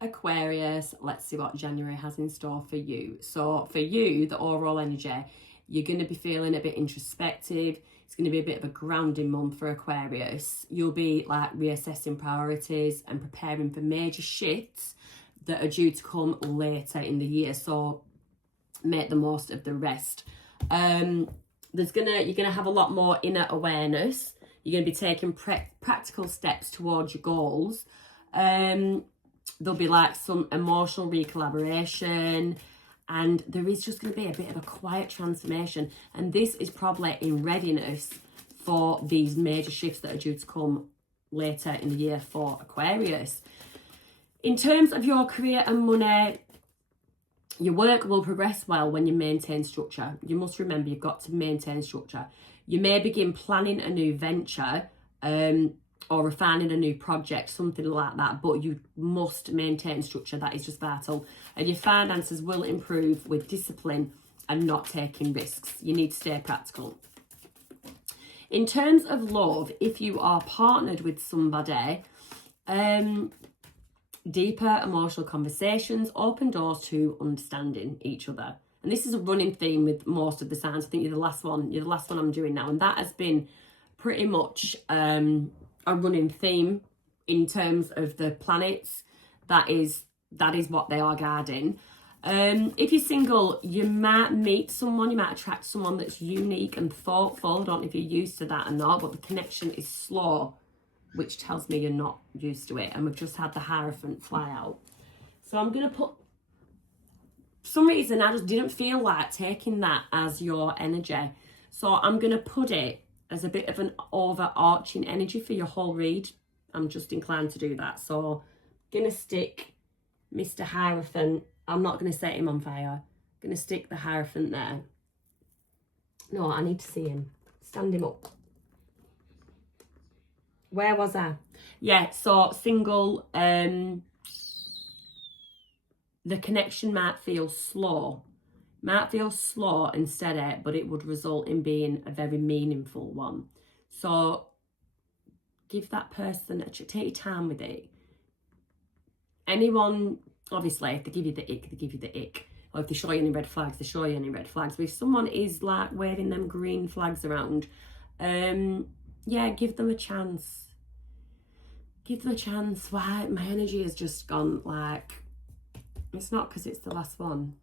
Aquarius, let's see what January has in store for you. So for you, the overall energy, you're going to be feeling a bit introspective. It's going to be a bit of a grounding month for Aquarius. You'll be like reassessing priorities and preparing for major shifts that are due to come later in the year. So make the most of the rest. You're gonna have a lot more inner awareness. You're gonna be taking practical steps towards your goals. There'll be like some emotional recollaboration, and there is just going to be a bit of a quiet transformation. And this is probably in readiness for these major shifts that are due to come later in the year for Aquarius. In terms of your career and money, your work will progress well when you maintain structure. You must remember you've got to maintain structure. You may begin planning a new venture, or refining a new project, something like that, but you must maintain structure. That is just vital. And your finances will improve with discipline and not taking risks. You need to stay practical. In terms of love, if you are partnered with somebody, deeper emotional conversations open doors to understanding each other. And this is a running theme with most of the signs. I think you're the last one I'm doing now, and that has been pretty much a running theme in terms of the planets. That is what they are guarding. If you're single, you might meet someone, you might attract someone that's unique and thoughtful. I don't know if you're used to that or not, but the connection is slow, which tells me you're not used to it. And we've just had the Hierophant fly out. So I'm going to put, for some reason, I just didn't feel like taking that as your energy. So I'm going to put it as a bit of an overarching energy for your whole read. I'm just inclined to do that. So I'm going to stick Mr. Hierophant. I'm not going to set him on fire. I'm going to stick the Hierophant there. No, I need to see him. Stand him up. Where was I? Yeah, so single, the connection might feel slow. Might feel slow and steady, but it would result in being a very meaningful one. So give that person take your time with it. Anyone, obviously, if they give you the ick, they give you the ick. Or if they show you any red flags, they show you any red flags. But if someone is like waving them green flags around, yeah, give them a chance. Give them a chance. Why? My energy has just gone like, it's not because it's the last one.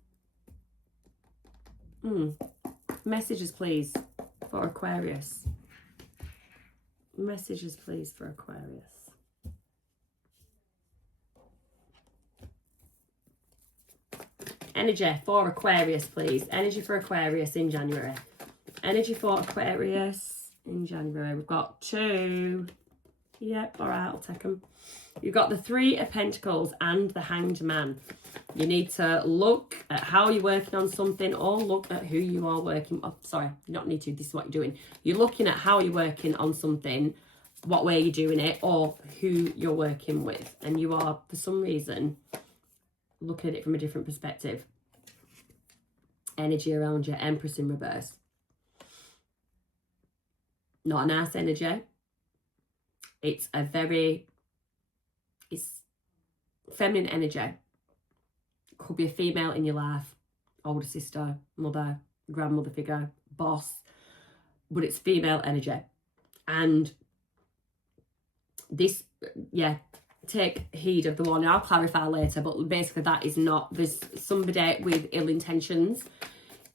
Messages, please, for Aquarius. Messages, please, for Aquarius. Energy for Aquarius, please. Energy for Aquarius in January. Energy for Aquarius in January. We've got 2. Yep, all right, I'll take them. You've got the 3 of Pentacles and the Hanged Man. You need to look at how you're working on something, or look at who you are working. Oh, sorry, you don't need to. This is what you're doing. You're looking at how you're working on something, what way you're doing it, or who you're working with. And you are, for some reason, looking at it from a different perspective. Energy around you. Empress in reverse. Not a nice energy. It's feminine energy. Could be a female in your life, older sister, mother, grandmother figure, boss, but it's female energy. And this, yeah, take heed of the warning. I'll clarify later, but basically that is not, there's somebody with ill intentions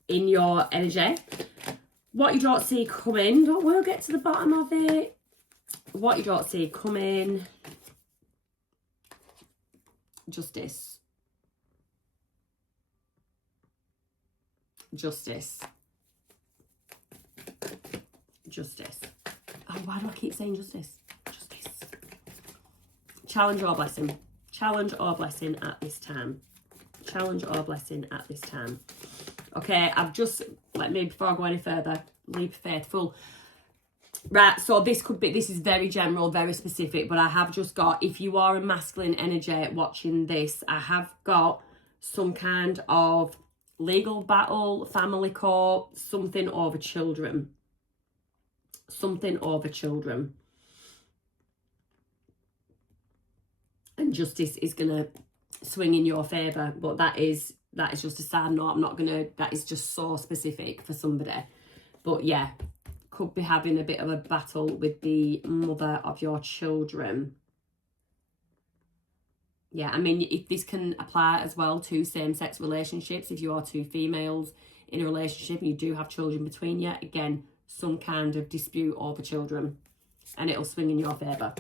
in your energy. What you don't see coming, we'll get to the bottom of it. What you don't see coming, justice. Justice. Justice. Oh, why do I keep saying justice? Justice. Challenge or blessing. Challenge or blessing at this time. Challenge or blessing at this time. Okay, I've just, let me, before I go any further, leap faithful. Right, so this is very general, very specific, but I have just got, if you are a masculine energy watching this, I have got some kind of legal battle, family court, something over children. Something over children. And justice is going to swing in your favour. But that is just a side note. I'm not gonna, that is just so specific for somebody. But yeah, could be having a bit of a battle with the mother of your children. Yeah, I mean, if this can apply as well to same-sex relationships, if you are two females in a relationship and you do have children between you, again, some kind of dispute over children, and it'll swing in your favour.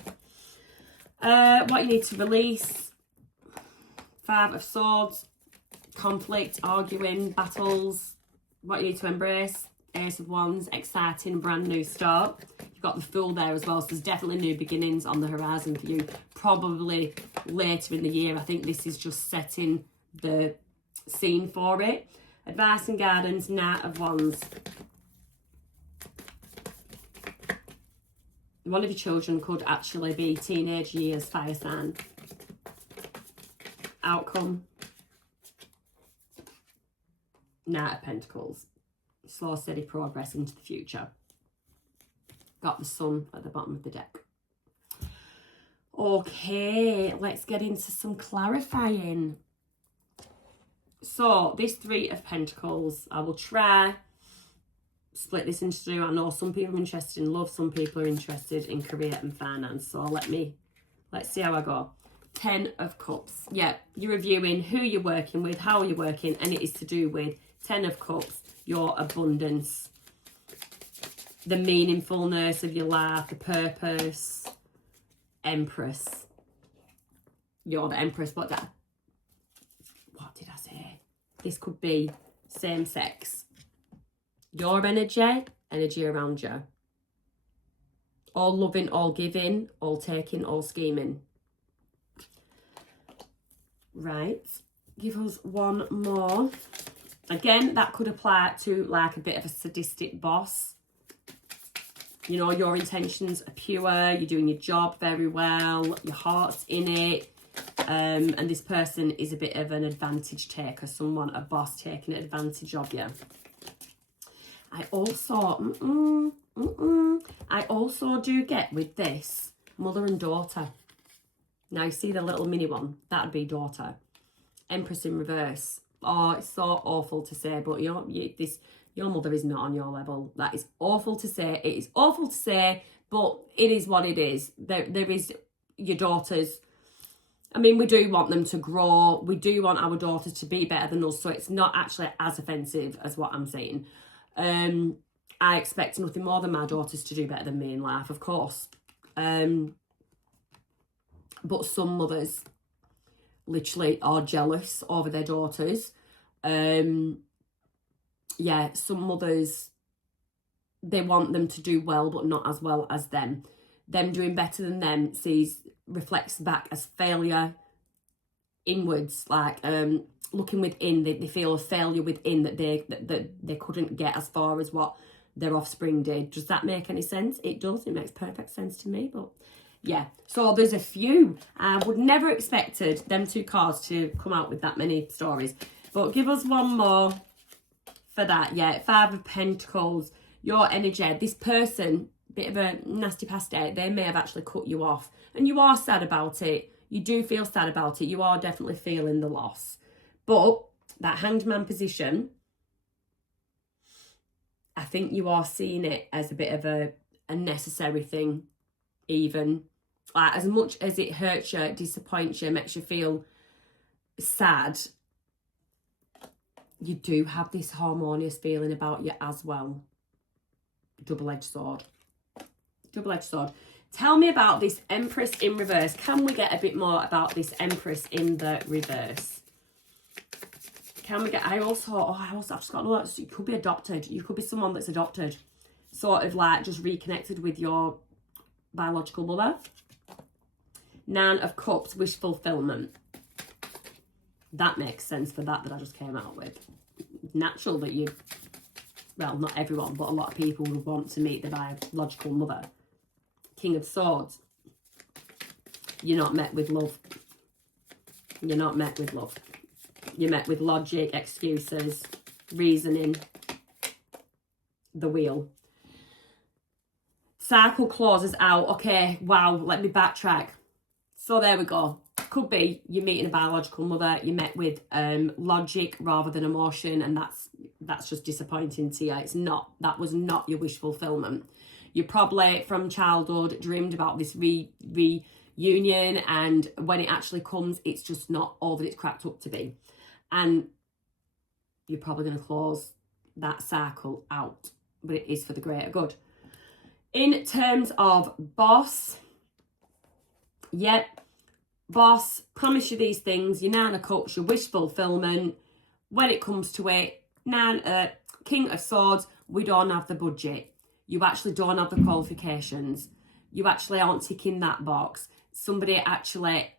What you need to release: 5 of Swords, conflict, arguing, battles. What you need to embrace: Ace of Wands, exciting, brand new start. You've got the Fool there as well, so there's definitely new beginnings on the horizon for you, probably later in the year. I think this is just setting the scene for it. Advice and guidance: Knight of Wands. One of your children could actually be teenage years, fire sign. Outcome: Knight of Pentacles. Slow, steady progress into the future. Got the Sun at the bottom of the deck. Okay, let's get into some clarifying. So, this 3 of Pentacles, I will try split this into 2. I know some people are interested in love, some people are interested in career and finance. So let's see how I go. 10 of Cups. Yeah, you're reviewing who you're working with, how you're working, and it is to do with 10 of Cups, your abundance, the meaningfulness of your life, the purpose. Empress. You're the Empress. What did I say? This could be same sex. Your energy around you. All loving, all giving, all taking, all scheming. Right. Give us one more. Again, that could apply to like a bit of a sadistic boss. You know, your intentions are pure, you're doing your job very well, your heart's in it, and this person is a bit of an advantage taker, a boss taking advantage of you. I also do get with this mother and daughter. Now you see the little mini one, that'd be daughter. Empress in reverse. Oh, it's so awful to say, but your mother is not on your level. That is awful to say. It is awful to say, but it is what it is. There is your daughters. I mean, we do want them to grow. We do want our daughters to be better than us. So it's not actually as offensive as what I'm saying. I expect nothing more than my daughters to do better than me in life, of course. But some mothers literally are jealous over their daughters. Yeah, some mothers, they want them to do well, but not as well as them. Them doing better than them reflects back as failure inwards, like looking within, they feel a failure within, that they couldn't get as far as what their offspring did. Does that make any sense? It does. It makes perfect sense to me, but yeah. So there's a few. I would never expected them 2 cards to come out with that many stories, but give us one more for that. Yeah, 5 of Pentacles, your energy. This person, bit of a nasty past day, they may have actually cut you off, and you are sad about it. You do feel sad about it. You are definitely feeling the loss. But that Hanged Man position, I think you are seeing it as a bit of a necessary thing, even. Like, as much as it hurts you, disappoints you, makes you feel sad, you do have this harmonious feeling about you as well. Double-edged sword. Double-edged sword. Tell me about this Empress in reverse. Can we get a bit more about this Empress in the reverse? Can we get... I've just got to know, you could be adopted. You could be someone that's adopted. Sort of like just reconnected with your biological mother. 9 of Cups, wish fulfillment. That makes sense for that I just came out with. Natural that you... Well, not everyone, but a lot of people would want to meet their biological mother. King of Swords. You're not met with love. You're not met with love. You're met with logic, excuses, reasoning. The wheel. Cycle closes out. Okay, wow, let me backtrack. So there we go. could be you're meeting a biological mother, you met with logic rather than emotion, and that's just disappointing to you. That was not your wish fulfillment. You probably from childhood dreamed about this reunion, and when it actually comes, it's just not all that it's cracked up to be. And you're probably going to close that cycle out, but it is for the greater good. In terms of boss, yep, boss, promise you these things, your Nine of Cups, your wish fulfillment. When it comes to it, King of Swords, we don't have the budget. You actually don't have the qualifications. You actually aren't ticking that box. Somebody actually,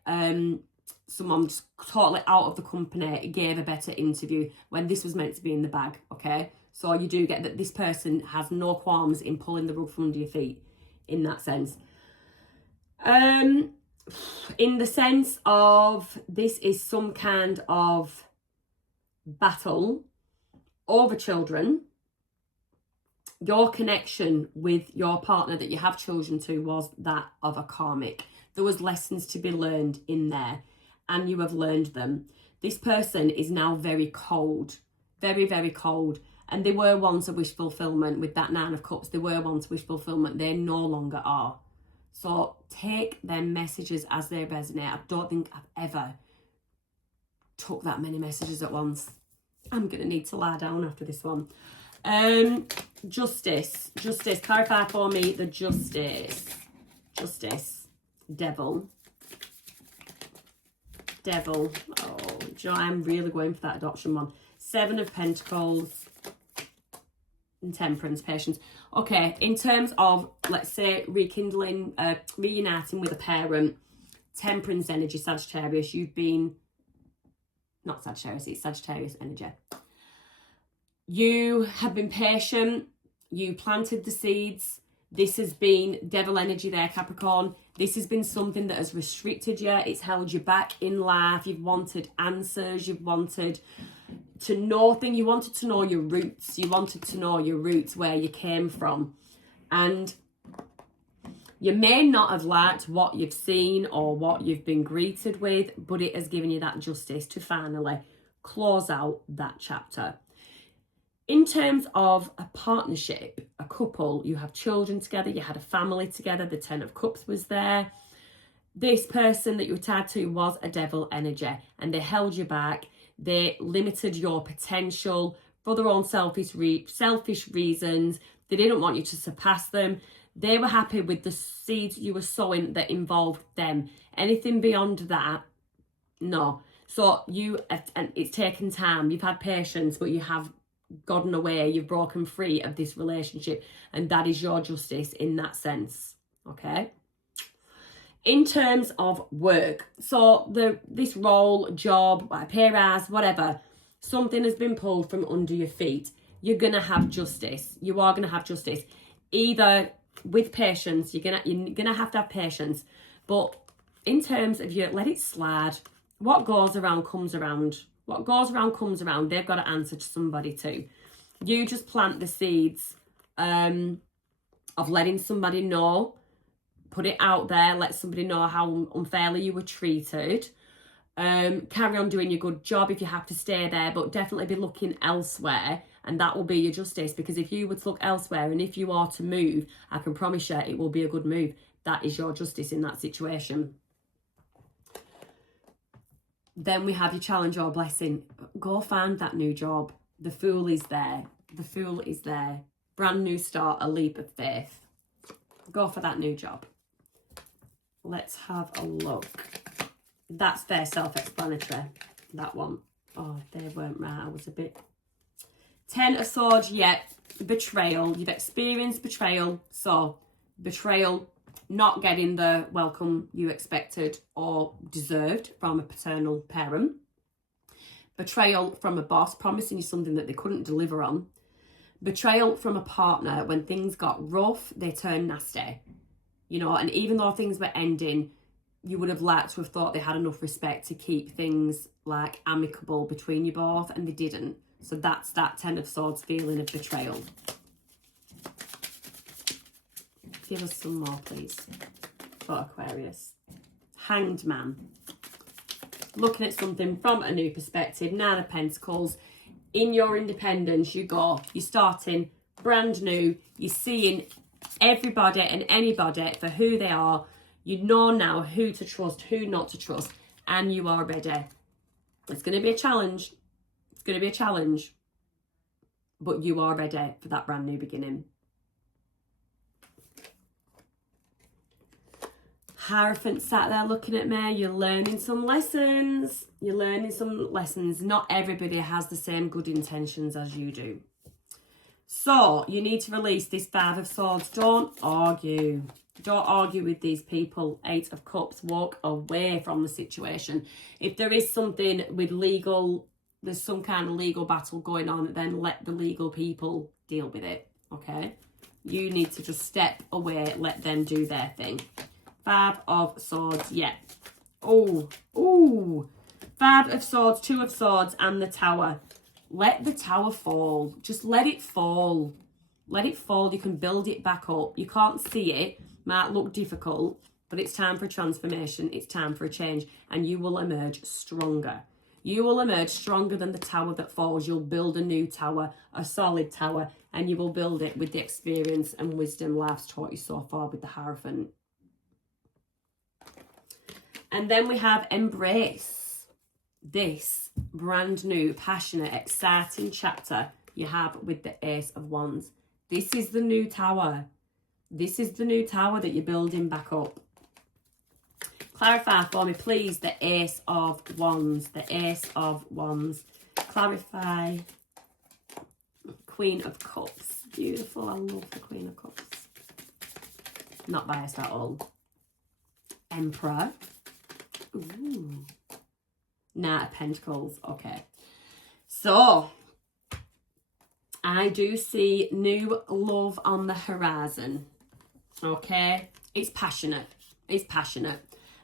someone just totally out of the company gave a better interview when this was meant to be in the bag, okay? So you do get that this person has no qualms in pulling the rug from under your feet in that sense. In the sense of this is some kind of battle over children. Your connection with your partner that you have children to was that of a karmic. There was lessons to be learned in there, and you have learned them. This person is now very cold, very, very cold. And they were once a wish fulfillment with that Nine of Cups. They were once wish fulfillment. They no longer are. So take their messages as they resonate. I don't think I've ever took that many messages at once. I'm going to need to lie down after this one. Justice. Clarify for me the justice. Devil. Oh, Joe, I'm really going for that adoption one. Seven of Pentacles. And Temperance, patience. Okay, in terms of, let's say, rekindling, reuniting with a parent, Temperance energy, Sagittarius, you've been, not Sagittarius, it's Sagittarius energy. You have been patient, you planted the seeds. This has been devil energy there, Capricorn. This has been something that has restricted you. It's held you back in life. You've wanted answers. You've wanted to know things. You wanted to know your roots. You wanted to know your roots, where you came from. And you may not have liked what you've seen or what you've been greeted with, but it has given you that justice to finally close out that chapter. In terms of a partnership, a couple, you have children together, you had a family together, the Ten of Cups was there. This person that you were tied to was a devil energy, and they held you back. They limited your potential for their own selfish reasons. They didn't want you to surpass them. They were happy with the seeds you were sowing that involved them. Anything beyond that, no. So and it's taken time. You've had patience, but you have gotten away. You've broken free of this relationship, and that is your justice in that sense. Okay. In terms of work, so this role, job, pay rise, whatever, something has been pulled from under your feet. You're gonna have justice. You are gonna have justice, either with patience. You're gonna have to have patience, but in terms of you let it slide. What goes around comes around. What goes around comes around. They've got to answer to somebody too. You just plant the seeds of letting somebody know. Put it out there. Let somebody know how unfairly you were treated. Carry on doing your good job if you have to stay there, but definitely be looking elsewhere, and that will be your justice. Because if you were to look elsewhere, and if you are to move, I can promise you it will be a good move. That is your justice in that situation. Then we have your challenge or blessing. Go find that new job. The Fool is there. The Fool is there. Brand new start, a leap of faith. Go for that new job. Let's have a look. That's their self-explanatory, that one. Oh, they weren't right. I was a bit... Ten of Swords, yeah. Betrayal. You've experienced betrayal. So, betrayal, not getting the welcome you expected or deserved from a paternal parent. Betrayal from a boss, promising you something that they couldn't deliver on. Betrayal from a partner. When things got rough, they turned nasty. You know, and even though things were ending, you would have liked to have thought they had enough respect to keep things like amicable between you both, and they didn't. So that's that Ten of Swords feeling of betrayal. Give us some more, please, for Aquarius. Hanged Man. looking at something from a new perspective. Nine of Pentacles. In your independence, you're starting brand new. You're seeing everybody and anybody for who they are. You know now who to trust, who not to trust, and you are ready. It's going to be a challenge. It's going to be a challenge, but you are ready for that brand new beginning. Hierophant sat there looking at me. You're learning some lessons. You're learning some lessons. Not everybody has the same good intentions as you do. So you need to release this Five of Swords. Don't argue. Don't argue with these people. Eight of Cups. Walk away from the situation. If there is something with legal, there's some kind of legal battle going on, then let the legal people deal with it. Okay? You need to just step away. Let them do their thing. Five of Swords, yeah. Oh. Five of Swords, Two of Swords, and the Tower. Let the Tower fall. Just let it fall. Let it fall. You can build it back up. You can't see it. Might look difficult, but it's time for a transformation. It's time for a change, and you will emerge stronger. You will emerge stronger than the tower that falls. You'll build a new tower, a solid tower, and you will build it with the experience and wisdom life's taught you so far with the Hierophant. And then we have embrace this brand new, passionate, exciting chapter you have with the Ace of Wands. This is the new tower. This is the new tower that you're building back up. Clarify for me, please, the Ace of Wands. The Ace of Wands. Clarify. Queen of Cups. Beautiful. I love the Queen of Cups. Not biased at all. Emperor. Ooh. Knight of Pentacles. Okay. So, I do see new love on the horizon. Okay? It's passionate. It's passionate.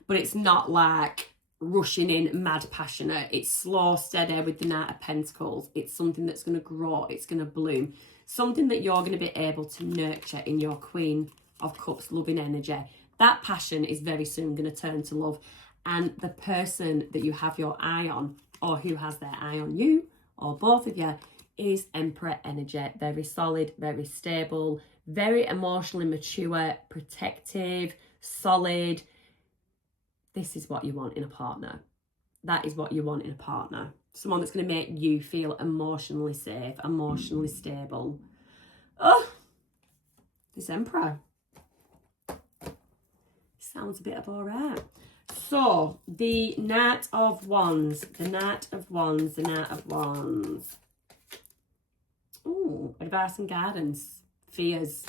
But it's not like rushing in, mad passionate. It's slow, steady with the Knight of Pentacles. It's something that's going to grow. It's going to bloom. Something that you're going to be able to nurture in your Queen of Cups loving energy. That passion is very soon going to turn to love. And the person that you have your eye on, or who has their eye on you, or both of you, is Emperor energy. Very solid, very stable, very emotionally mature, protective, solid. This is what you want in a partner. That is what you want in a partner. Someone that's going to make you feel emotionally safe, emotionally stable. Oh, this Emperor. Sounds a bit of all right. So, the Knight of Wands. The Knight of Wands. The Knight of Wands. Ooh, advice and guidance. Fears.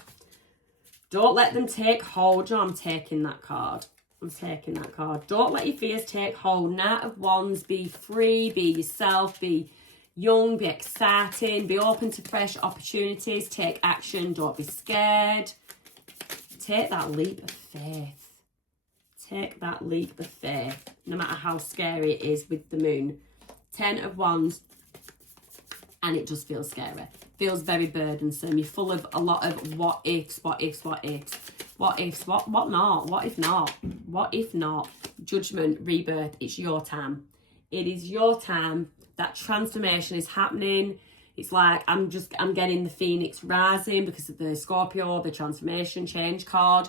Don't let them take hold. I'm taking that card. I'm taking that card. Don't let your fears take hold. Knight of Wands. Be free. Be yourself. Be young. Be exciting. Be open to fresh opportunities. Take action. Don't be scared. Take that leap of faith. Take that leap of faith, no matter how scary it is with the moon. 10 of Wands, and it just feels scary. Feels very burdensome. You're full of a lot of what ifs, what ifs, what ifs. What ifs, what not, what if not? What if not? Judgment, rebirth, it's your time. It is your time. That transformation is happening. It's like, I'm getting the Phoenix rising because of the Scorpio, the transformation change card.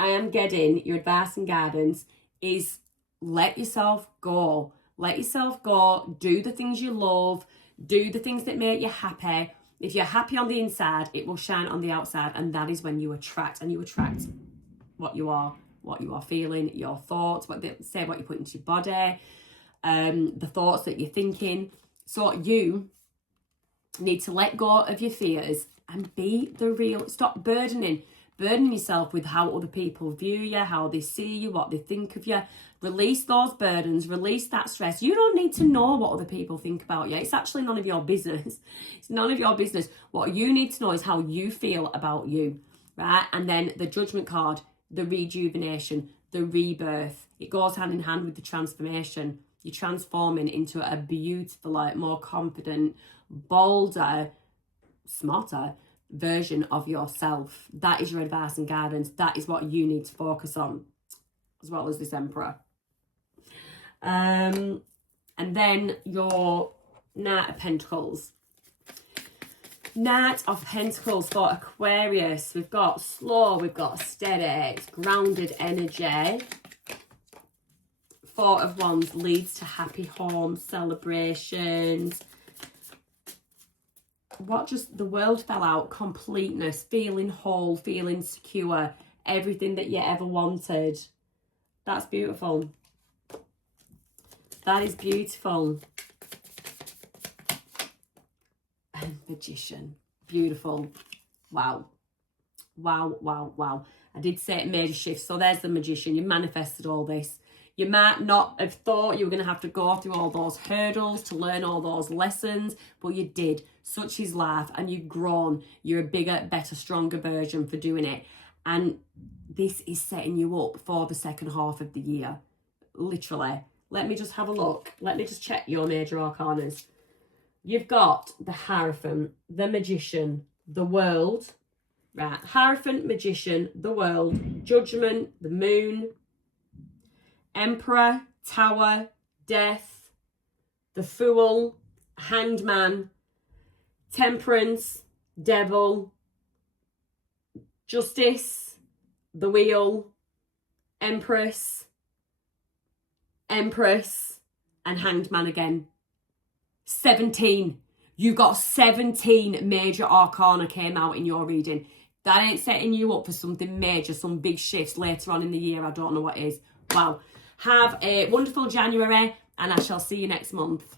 I am getting your advice and guidance is let yourself go. Let yourself go. Do the things you love. Do the things that make you happy. If you're happy on the inside, it will shine on the outside. And that is when you attract. And you attract what you are feeling, your thoughts, what you put into your body, the thoughts that you're thinking. So you need to let go of your fears and be the real. Stop burdening yourself with how other people view you, how they see you, what they think of you. Release those burdens, release that stress. You don't need to know what other people think about you. It's actually none of your business. It's none of your business. What you need to know is how you feel about you, right? And then the Judgment card, the rejuvenation, the rebirth. It goes hand in hand with the transformation. You're transforming into a beautiful, more confident, bolder, smarter version of yourself. That is your advice and guidance. That is what you need to focus on, as well as this Emperor. And then your Knight of Pentacles. Knight of Pentacles for Aquarius. We've got slow, we've got steady, it's grounded energy. Four of Wands leads to happy home celebrations. What just, the world fell out, completeness, feeling whole, feeling secure, everything that you ever wanted. That's beautiful. That is beautiful. Magician. Beautiful. Wow. Wow, wow, wow. I did say it, major shift. So there's the Magician. You manifested all this. You might not have thought you were going to have to go through all those hurdles to learn all those lessons, but you did. Such is life, and you've grown. You're a bigger, better, stronger version for doing it. And this is setting you up for the second half of the year. Literally. Let me just have a look. Let me just check your major arcanas. You've got the Hierophant, the Magician, the World. Right. Hierophant, Magician, the World, Judgment, the Moon, Emperor, Tower, Death, the Fool, Hanged Man, Temperance, Devil, Justice, the Wheel, Empress, and Hanged Man again. 17. You got 17 major arcana came out in your reading. That ain't setting you up for something major, some big shifts later on in the year. I don't know what is. Wow. Have a wonderful January, and I shall see you next month.